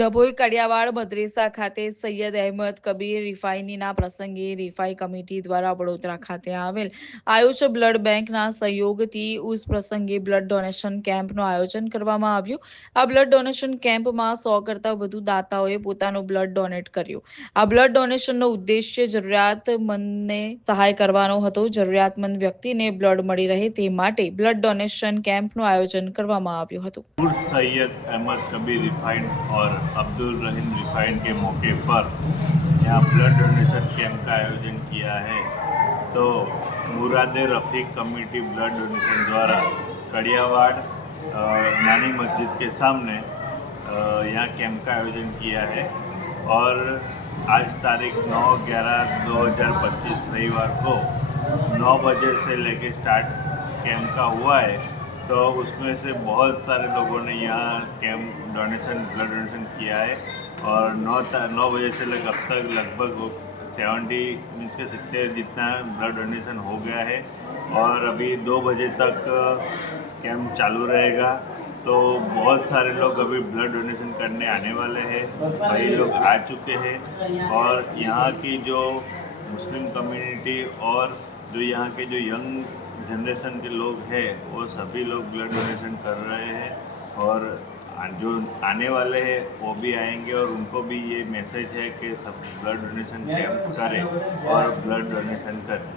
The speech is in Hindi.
ડભોઈ કડિયાવાડ મદ્રેસા ખાતે સૈયદ અહેમદ કબીર રિફાઈનીના પ્રસંગે રિફાઈ કમિટી દ્વારા વડોદરા ખાતે આવેલ આયુષ બ્લડ બેંકના સહયોગથી ઉસ પ્રસંગે બ્લડ ડોનેશન કેમ્પનું આયોજન કરવામાં આવ્યું. આ બ્લડ ડોનેશન કેમ્પમાં 100 કરતાં વધુ દાતાઓએ પોતાનું બ્લડ ડોનેટ કર્યું. આ બ્લડ ડોનેશનનો ઉદ્દેશ્ય જરૂરિયાતમંદને સહાય કરવાનો હતો. જરૂરિયાતમંદ વ્યક્તિને બ્લડ મળી રહે તે માટે બ્લડ ડોનેશન કેમ્પનું આયોજન કરવામાં આવ્યું હતું. सैयद अहमद कबीर रिफाइंड और अब्दुल रहीम रिफाइंड के मौके पर यहाँ ब्लड डोनेशन कैंप का आयोजन किया है। तो मुरादे रफ़ीक कमेटी ब्लड डोनेशन द्वारा कड़ियावाड़ नानी मस्जिद के सामने यहाँ कैंप का आयोजन किया है और आज तारीख 9/11/2025 रविवार को 9 बजे से लेके स्टार्ट कैंप का हुआ है। तो उसमें से बहुत सारे लोगों ने यहाँ कैंप ब्लड डोनेशन किया है और 9 बजे से लेकर अब तक लगभग 70 मीन्स के 70 जितना ब्लड डोनेशन हो गया है और अभी 2 बजे तक कैंप चालू रहेगा। तो बहुत सारे लोग अभी ब्लड डोनेशन करने आने वाले हैं, कई लोग आ चुके हैं और यहाँ की जो मुस्लिम कम्युनिटी और जो यहाँ के जो यंग जनरेशन के लोग हैं वो सभी लोग ब्लड डोनेशन कर रहे हैं और जो आने वाले हैं वो भी आएंगे और उनको भी ये मैसेज है कि सब ब्लड डोनेशन कैंप करें और ब्लड डोनेशन करें।